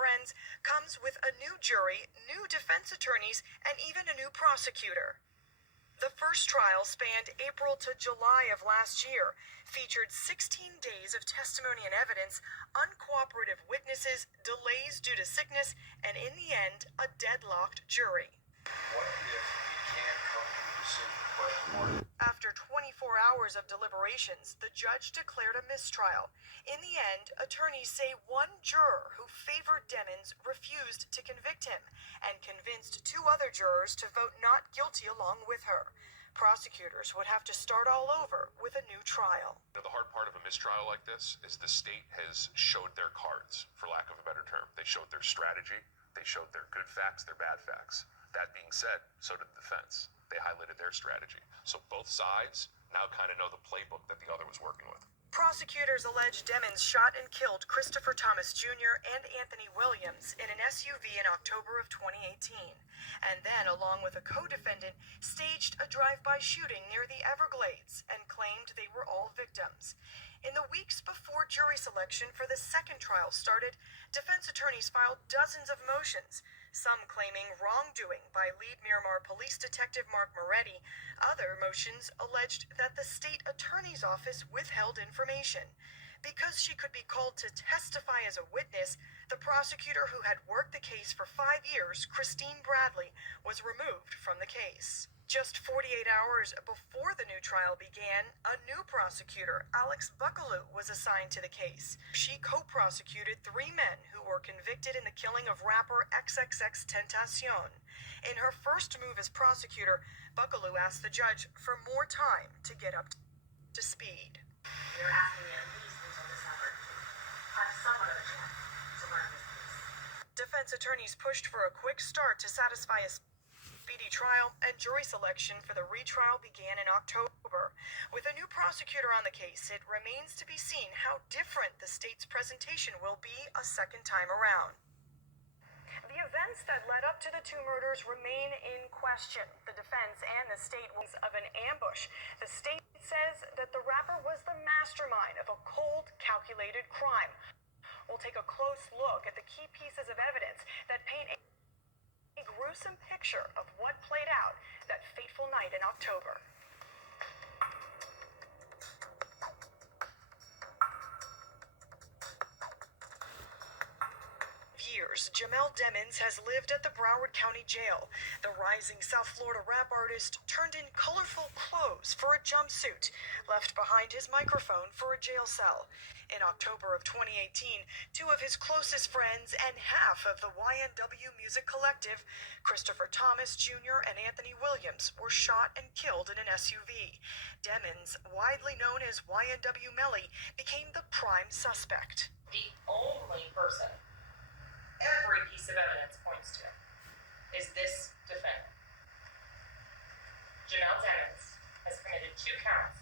friends comes with a new jury, new defense attorneys, and even a new prosecutor. The first trial spanned April to July of last year, featured 16 days of testimony and evidence, uncooperative witnesses, delays due to sickness, and in the end, a deadlocked jury. What if he can't come to a decision? After 24 hours of deliberations, the judge declared a mistrial. In the end, attorneys say one juror who favored Demmons refused to convict him and convinced two other jurors to vote not guilty along with her. Prosecutors would have to start all over with a new trial. The hard part of a mistrial like this is the state has showed their cards, for lack of a better term. They showed their strategy, they showed their good facts, their bad facts. That being said, so did the defense. They highlighted their strategy. So both sides now kind of know the playbook that the other was working with. Prosecutors allege Demmons shot and killed Christopher Thomas Jr. and Anthony Williams in an SUV in October of 2018, and then, along with a co-defendant, staged a drive-by shooting near the Everglades and claimed they were all victims. In the weeks before jury selection for the second trial started, defense attorneys filed dozens of motions, some claiming wrongdoing by lead Miramar police detective Mark Moretti. Other motions alleged that the state attorney's office withheld information. Because she could be called to testify as a witness, the prosecutor who had worked the case for 5 years, Christine Bradley, was removed from the case. Just 48 hours before the new trial began, a new prosecutor, Alex Buckaloo, was assigned to the case. She co-prosecuted 3 men who were convicted in the killing of rapper XXXTentacion. In her first move as prosecutor, Buckaloo asked the judge for more time to get up to speed. You're asking me at least until December to have somewhat of a chance to learn this case. Defense attorneys pushed for a quick start to satisfy a speedy trial, and jury selection for the retrial began in October. With a new prosecutor on the case, it remains to be seen how different the state's presentation will be a second time around. The events that led up to the 2 murders remain in question. The defense and the state was of an ambush. The state says that the rapper was the mastermind of a cold, calculated crime. We'll take a close look at the key pieces of evidence that paint a gruesome picture of what played out that fateful night in October. Years, Jamel Demmons has lived at the Broward County Jail. The rising South Florida rap artist turned in colorful clothes for a jumpsuit, left behind his microphone for a jail cell. In October of 2018, 2 of his closest friends and half of the YNW Music Collective, Christopher Thomas Jr. and Anthony Williams, were shot and killed in an SUV. Demmons, widely known as YNW MELLY, became the prime suspect. The only person every piece of evidence points to is this defendant. Jamel Demmons has committed 2 counts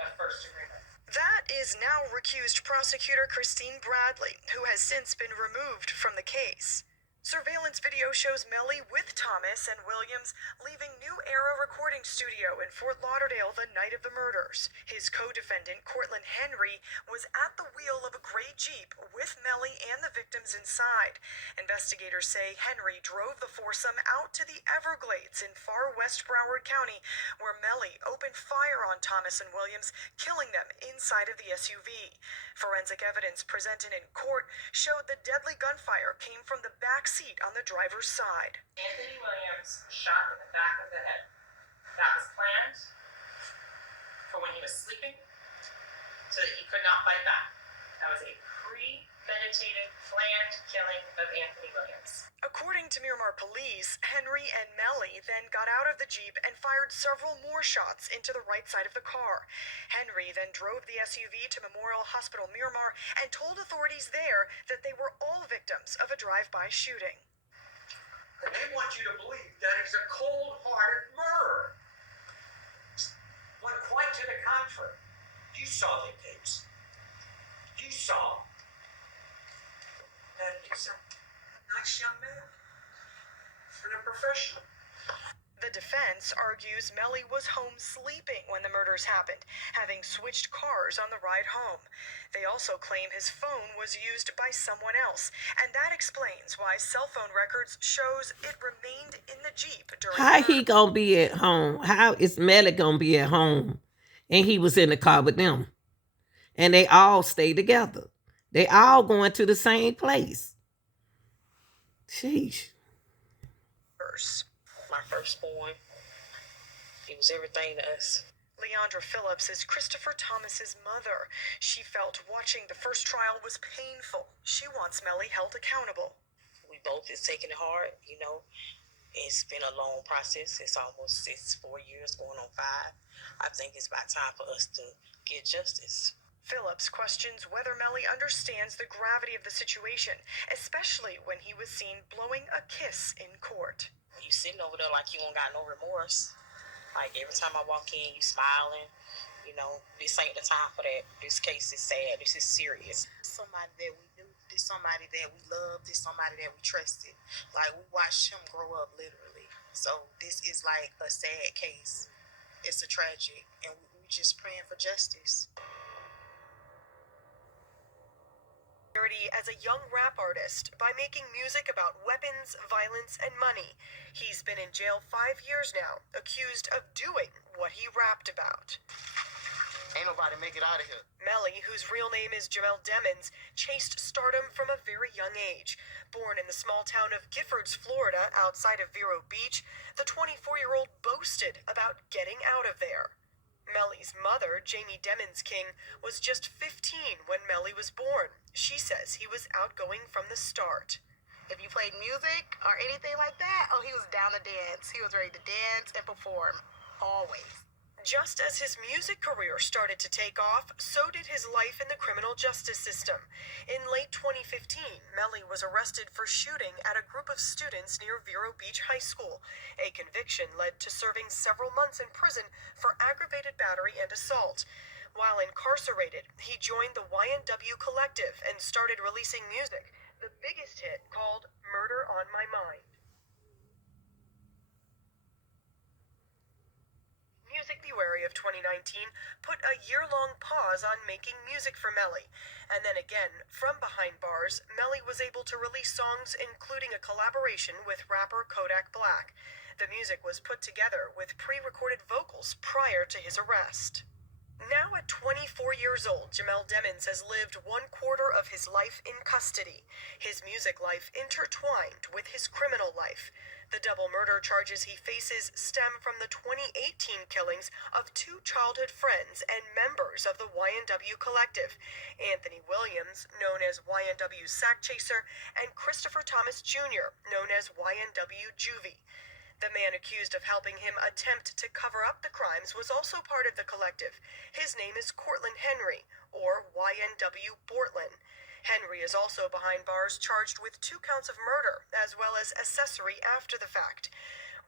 of first-degree murder. That is now recused prosecutor Christine Bradley, who has since been removed from the case. Surveillance video shows Melly with Thomas and Williams leaving New Era Recording Studio in Fort Lauderdale the night of the murders. His co-defendant, Cortland Henry, was at the wheel of a gray Jeep with Melly and the victims inside. Investigators say Henry drove the foursome out to the Everglades in far west Broward County, where Melly opened fire on Thomas and Williams, killing them inside of the SUV. Forensic evidence presented in court showed the deadly gunfire came from the back seat on the driver's side. Anthony Williams shot in the back of the head. That was planned for when he was sleeping so that he could not fight back. That was a premeditated, planned killing of Anthony Williams. According to Miramar police, Henry and Melly then got out of the Jeep and fired several more shots into the right side of the car. Henry then drove the SUV to Memorial Hospital Miramar and told authorities there that they were all victims of a drive-by shooting. And they want you to believe that it's a cold-hearted murder. When quite to the contrary, you saw the tapes. You saw that he's a nice young man and a professional. The The defense argues Melly was home sleeping when the murders happened, having switched cars on the ride home. They also claim his phone was used by someone else, and that explains why cell phone records shows it remained in the Jeep during How he gonna be at home? How is Melly gonna be at home? And he was in the car with them. And they all stay together. They all going to the same place. Sheesh. My firstborn. He was everything to us. Leandra Phillips is Christopher Thomas's mother. She felt watching the first trial was painful. She wants Melly held accountable. We both is taking it hard, you know. It's been a long process. It's 4 years, going on 5. I think it's about time for us to get justice. Phillips questions whether Melly understands the gravity of the situation, especially when he was seen blowing a kiss in court. You sitting over there like you don't got no remorse. Like every time I walk in, you smiling. You know, this ain't the time for that. This case is sad. This is serious. Somebody that we knew. This somebody that we loved. This somebody that we trusted. Like we watched him grow up literally. So this is like a sad case. It's a tragic, and we just praying for justice. As a young rap artist by making music about weapons, violence, and money. He's been in jail 5 years now, accused of doing what he rapped about. Ain't nobody make it out of here. Melly, whose real name is Jamel Demons, chased stardom from a very young age. Born in the small town of Giffords, Florida, outside of Vero Beach, the 24-year-old boasted about getting out of there. Melly's mother, Jamie Demons King, was just 15 when Melly was born. She says he was outgoing from the start. If you played music or anything like that, he was down to dance. He was ready to dance and perform, always. Just as his music career started to take off, so did his life in the criminal justice system. In late 2015, Melly was arrested for shooting at a group of students near Vero Beach High School. A conviction led to serving several months in prison for aggravated battery and assault. While incarcerated, he joined the YNW Collective and started releasing music, the biggest hit called Murder on My Mind. February of 2019 put a year-long pause on making music for Melly. And then again, from behind bars, Melly was able to release songs including a collaboration with rapper Kodak Black. The music was put together with pre-recorded vocals prior to his arrest. Now at 24 years old, Jamel Demons has lived 1/4 of his life in custody, his music life intertwined with his criminal life. The double murder charges he faces stem from the 2018 killings of 2 childhood friends and members of the YNW Collective, Anthony Williams, known as YNW Sack Chaser, and Christopher Thomas Jr., known as YNW Juvie. The man accused of helping him attempt to cover up the crimes was also part of the collective. His name is Cortland Henry, or YNW Bortland. Henry is also behind bars, charged with 2 counts of murder, as well as accessory after the fact.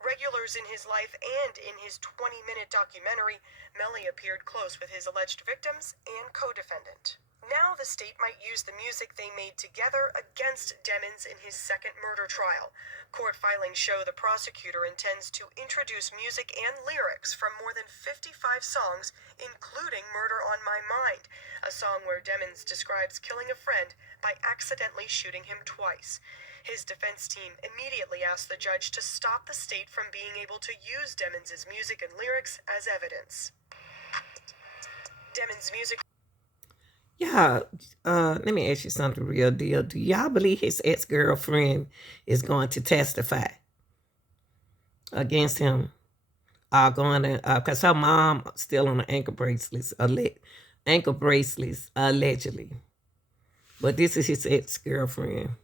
Regulars in his life and in his 20-minute documentary, Melly appeared close with his alleged victims and co-defendant. Now the state might use the music they made together against Demons in his second murder trial. Court filings show the prosecutor intends to introduce music and lyrics from more than 55 songs, including Murder on My Mind, a song where Demons describes killing a friend by accidentally shooting him twice. His defense team immediately asked the judge to stop the state from being able to use Demons' music and lyrics as evidence. Demons' music. Yeah, let me ask you something real deal. Do y'all believe his ex-girlfriend is going to testify against him? Going to, because her mom still on the ankle bracelets, allegedly. But this is his ex-girlfriend.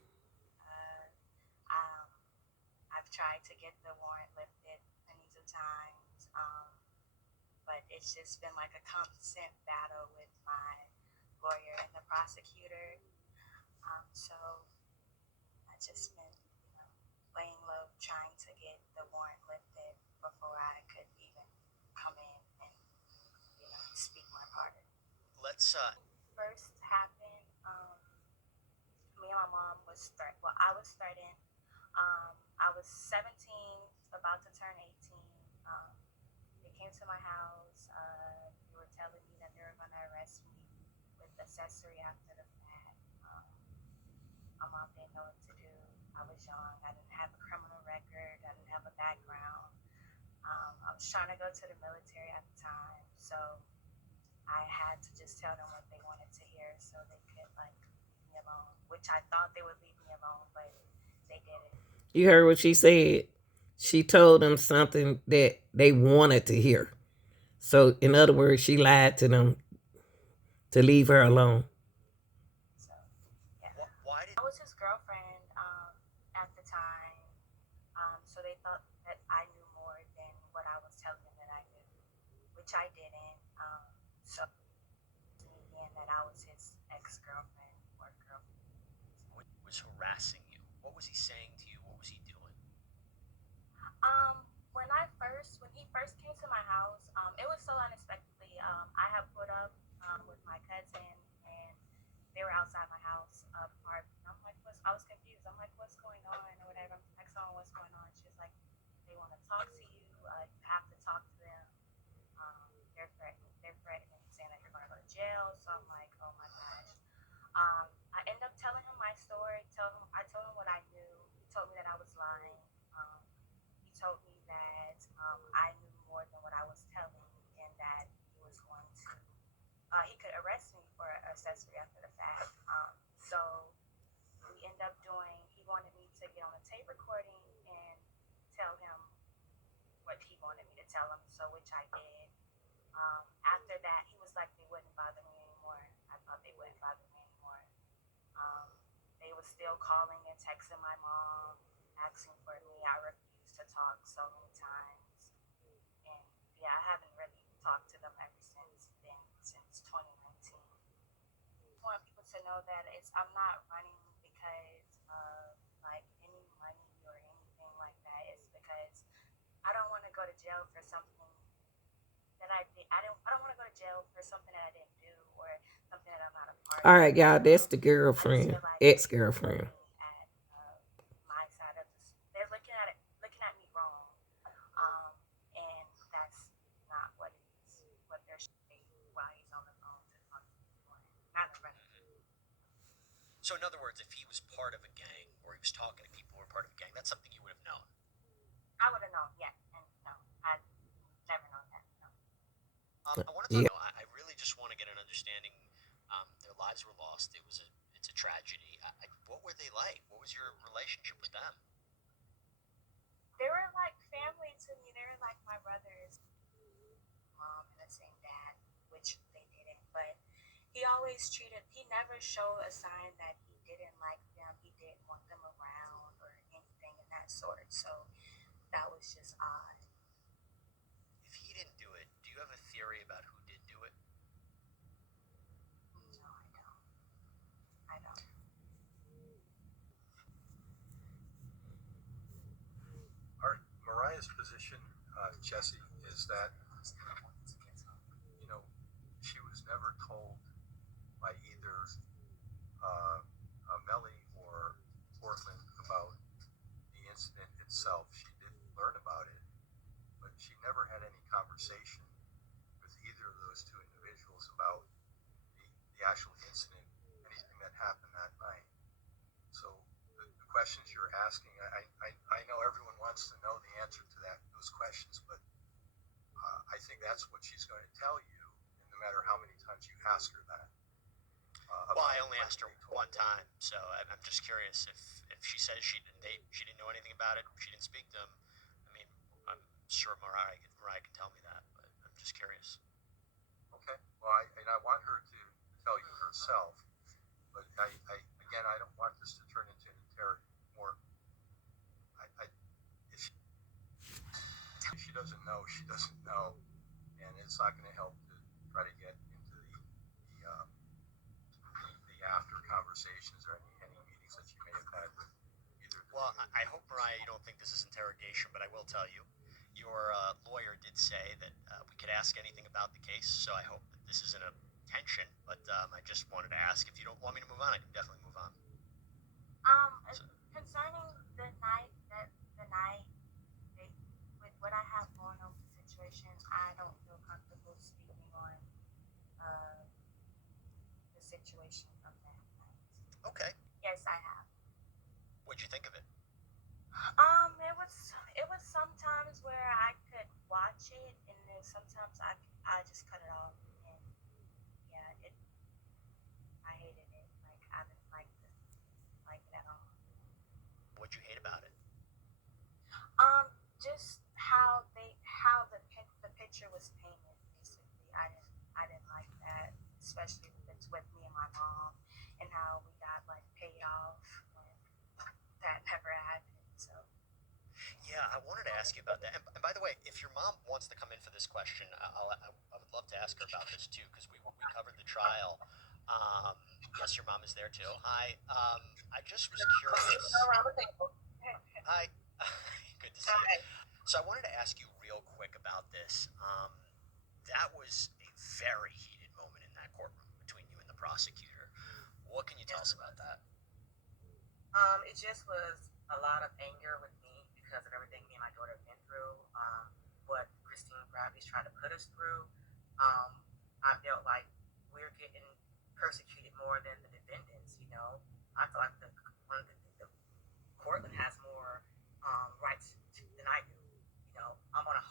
I've tried to get the warrant lifted many times, but it's just been like a constant battle with my lawyer and the prosecutor. So I've just been laying low, trying to get the warrant lifted before I could even come in and speak my part. Let's First happened, me and my mom was I was 13. I was 17, about to turn 18. They came to my house. They were telling me that they were gonna arrest me with accessory after the fact. My mom didn't know what to do. I was young. I didn't have a criminal record. I didn't have a background. I was trying to go to the military at the time, so I had to just tell them what they wanted to hear, so they could like leave me alone. Which I thought they would leave me alone, but they didn't. You heard what she said. She told them something that they wanted to hear. So, in other words, she lied to them to leave her alone. So yeah, Why did I was his girlfriend at the time. So they thought that I knew more than what I was telling them that I knew, which I didn't. So me being that I was his ex-girlfriend or girlfriend. was harassing you? What was he saying to you? What was he doing? When he first came to my house, it was so unexpectedly. I had put up with my cousin, and they were outside my house. I'm like, I was confused. I'm like, what's going on or whatever. I'm texting her, what's going on. She's like, they want to talk to you. You have to talk to them. They're threatening. They're threatening, saying that you're going to go to jail. So I'm like, oh my gosh. I ended up telling him my story. I told him what I knew. He told me that I was lying. He told me that I knew more than what I was telling, and that he was going to. He could arrest me for accessory after the fact. So we ended up doing. He wanted me to get on a tape recording and tell him what he wanted me to tell him. So which I did. After that, he was like, they wouldn't bother me anymore. I thought they wouldn't bother me anymore. They were still calling and texting my mom, asking for me. I refused to talk so many times. And yeah, I haven't really talked to them ever since then, since 2019. I want people to know that I'm not running because of like any money or anything like that. It's because I don't want to go to jail for something that I did. I don't want to go to jail for something that I didn't do or something that I'm not a part of. All right, y'all, that's the I just girlfriend, feel like ex-girlfriend. looking at my side of this, they're looking at me wrong, and that's not what it is. What they're saying while he's on the phone to talk to people, not a friend. So, in other words, if he was part of a gang or he was talking to people who were part of a gang, that's something you would have known. I would have known, yeah, and no, I never known that. No. I want to talk. I really just want to get an understanding. Their lives were lost. It's a tragedy. What were they like? What was your relationship with them? They were like family to me. They were like my brothers, mom and the same dad, which they didn't. But he never showed a sign that he didn't like them. He didn't want them around or anything of that sort. So that was just odd. If he didn't do it, do you have a theory about who did do it? No, I don't. I don't. Mariah's position, Jesse, is that she was never told by either Melly or Portland about the incident itself. She did learn about it, but she never had any conversation with either of those two individuals about the actual incident, anything that happened that night. So the questions you're asking, I know everyone wants to know the answer to those questions, but I think that's what she's going to tell you, no matter how many times you ask her that. Well, I only asked her one time, so I'm just curious if she says she didn't know anything about it, she didn't speak to them. I mean, I'm sure Mariah can tell me that, but I'm just curious. Okay. Well, I want her to tell you herself, but again, I don't want this to turn into an more. If she doesn't know, she doesn't know, and it's not going to help to try to get into the after conversations or any meetings that you may have had with either. Well, I hope, Mariah, you don't think this is interrogation, but I will tell you, your lawyer did say that we could ask anything about the case, so I hope that this isn't a tension, but I just wanted to ask. If you don't want me to move on, I can definitely move on. Concerning the night with what I have going on situation from that night. Okay. Yes, I have. What'd you think of it? It was sometimes where I could watch it, and then sometimes I just cut it off, and yeah, I hated it. Like I didn't like it at all. What'd you hate about it? Just how the picture was painted. Basically, I didn't like that, especially if it's with me and my mom, and how we got like paid off when that never happened. So Yeah, I wanted to ask you about that. And by the way, if your mom wants to come in for this question, I would love to ask her about this too, because we covered the trial. Yes, your mom is there too. I just was curious. Hi. Good to see you. So I wanted to ask you real quick about this. That was a very heated moment in that courtroom between you and the prosecutor. What can you tell us about that? It just was a lot of anger with me because of everything me and my daughter have been through. What Christine Bradley's trying to put us through. I felt like we're getting persecuted more than the defendants. I feel like the Portland has more rights than I do. I'm on a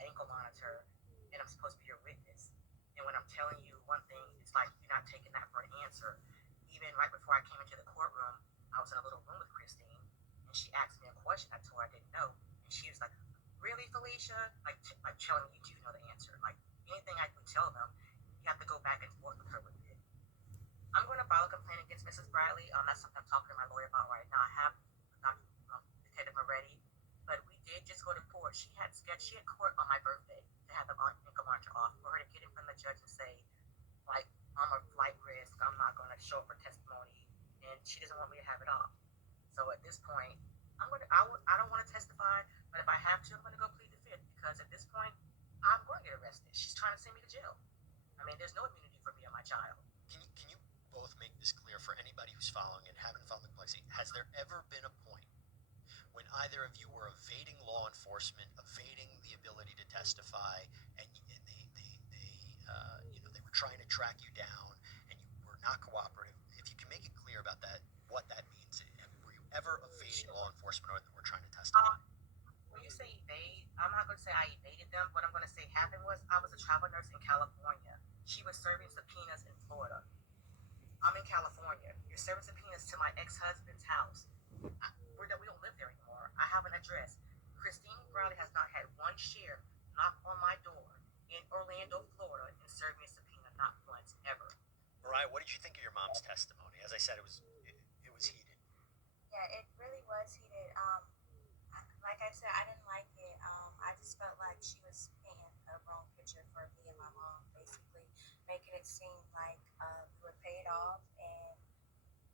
ankle monitor, and I'm supposed to be your witness. And when I'm telling you one thing, it's like you're not taking that for an answer. Even right before I came into the courtroom, I was in a little room with Christine, and she asked me a question I told her I didn't know, and she was like, "Really, Felicia?" Like telling me, "Do you know the answer?" Like anything I would tell them, you have to go back and forth with her with it. I'm going to file a complaint against Mrs. Bradley. That's something I'm talking to my lawyer about right now. I have Detective Moretti, but we did just go to court. She had court on my birthday to have the ankle monitor off for her to get in from the judge and say, like, I'm a flight risk. I'm not going to show up for testimony, and she doesn't want me to have it off. So at this point, I don't want to testify, but if I have to, I'm going to go plead the fifth because at this point, I'm going to get arrested. She's trying to send me to jail. I mean, there's no immunity for me or my child. Can you both make this clear for anybody who's following and haven't followed the complexity? Has there ever been a point when either of you were evading law enforcement, evading the ability to testify, and they were trying to track you down, and you were not cooperative? If you can make it clear about that, what that means. Were you ever evading law enforcement or trying to testify? When you say evade, I'm not going to say I evaded them. What I'm going to say happened was I was a travel nurse in California. She was serving subpoenas in Florida. I'm in California. You're serving subpoenas to my ex-husband's house. We don't live there anymore. I have an address. Christine Bradley has not had one sheriff knock on my door in Orlando, Florida, and serve me a subpoena not once ever. Mariah, what did you think of your mom's testimony? As I said, it was heated. yeah, it really was heated. Like I said, I didn't like it. I just felt like she was painting a wrong picture for me and my mom, basically making it seem like we were paid off, and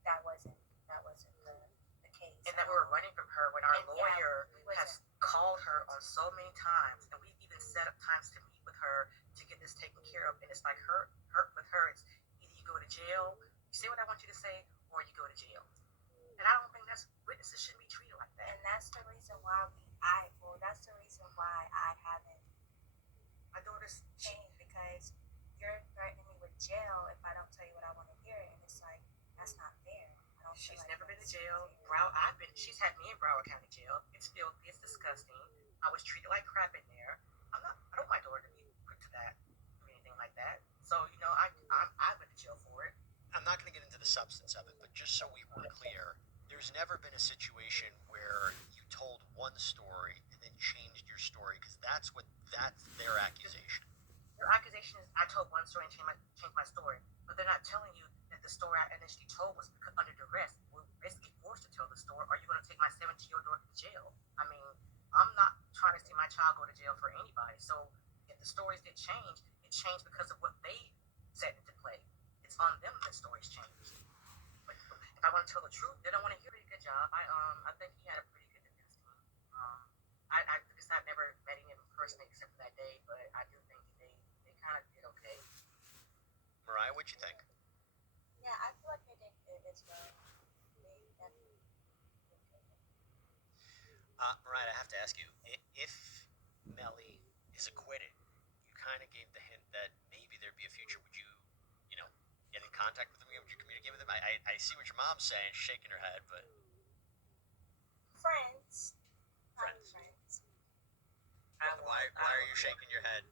that wasn't the case. And that we were running from her when our And, lawyer we wasn't. has called her on so many times, and we've even set up times to meet with her to get this taken care of. And it's like with her, it's either you go to jail, you say what I want you to say, or you go to jail. And I don't think witnesses shouldn't be treated like that. And that's the reason why I haven't My daughter's changed, because you're threatening me with jail if I don't tell you what I want to hear, and it's like that's not fair. I don't feel She's like never been to that's jail. fair. She's had me in Broward County Jail. It's disgusting. I was treated like crap in there. I don't want my daughter to be put to that or anything like that. So I went to jail for it. I'm not going to get into the substance of it, but just so we were clear, there's never been a situation where you told one story and then changed your story, because that's their accusation. Their accusation is I told one story and changed my story, but they're not telling you that the story I initially told was under duress. We're basically forced to tell the story. Are you going to take my 17-year-old daughter to jail? I mean, I'm not trying to see my child go to jail for anybody. So if the stories did change, it changed because of what they set into play. It's on them that stories changed. But if I want to tell the truth, they don't want to hear it. Good job. I think he had a pretty good defense team. Because I've never met him personally except for that day, but I do think they kind of did okay. Mariah, what'd you think? Yeah, I feel like they did good as well. They definitely did good. Mariah, I have to ask you, if Melly is acquitted, you kind of gave the hint that maybe there'd be a future. Would you get in contact with him? Would you communicate with him? I see what your mom's saying, she's shaking her head, but Friends. friends. Friends. Why are you shaking your head?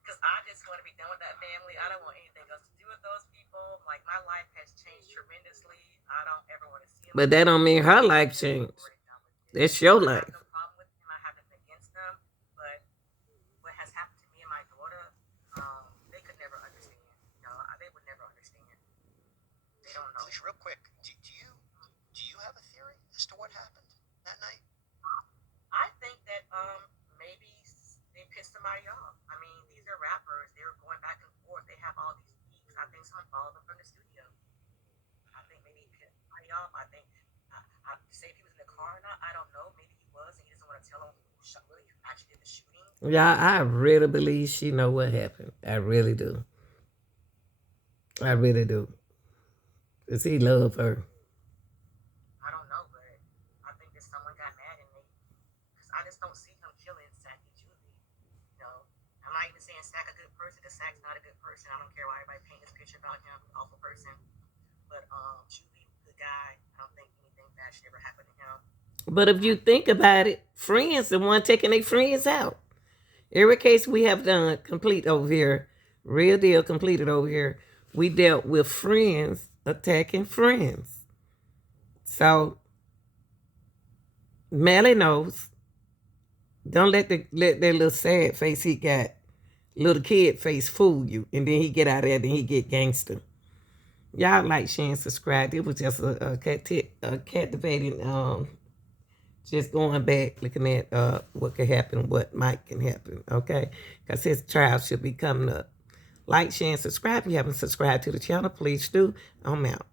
Because I just want to be done with that family. I don't want anything else to do with those people. Like, my life has changed tremendously. I don't ever want to see them. But that don't mean her life changed. That's your I life. have no problem with them. I have nothing against them. But what has happened to me and my daughter, they could never understand. You know, they would never understand. They don't know. Alicia, real quick, do you have a theory as to what happened that night? I think that maybe they pissed somebody off. I mean, these are rappers. They're going back and forth. They have all these beats. I think someone followed them from the studio. I think maybe he pissed somebody off. I think, I say if he was in the car or not, I don't know. Maybe he was, and he doesn't want to tell them who actually did the shooting. Yeah, I really believe she know what happened. I really do. I really do. Because he loved her. I don't know, but I think that someone got mad and they, because I just don't see him killing Sack and Julie. You know, I'm not even saying Sack a good person, because Sack's not a good person. I don't care why everybody paint this picture about him, awful person. But Julie, good guy. I don't think anything bad should ever happen to him. But if you think about it, friends the one taking their friends out. Every case we have done complete over here, real deal completed over here, we dealt with friends attacking friends. So Melly knows. Don't let that little sad face he got, little kid face fool you, and then he get out of there, then he get gangster. Y'all like, share, and subscribe. It was just a captivating, just going back, looking at what could happen, what might can happen, okay? Because his trial should be coming up. Like, share, and subscribe. If you haven't subscribed to the channel, please do. I'm out.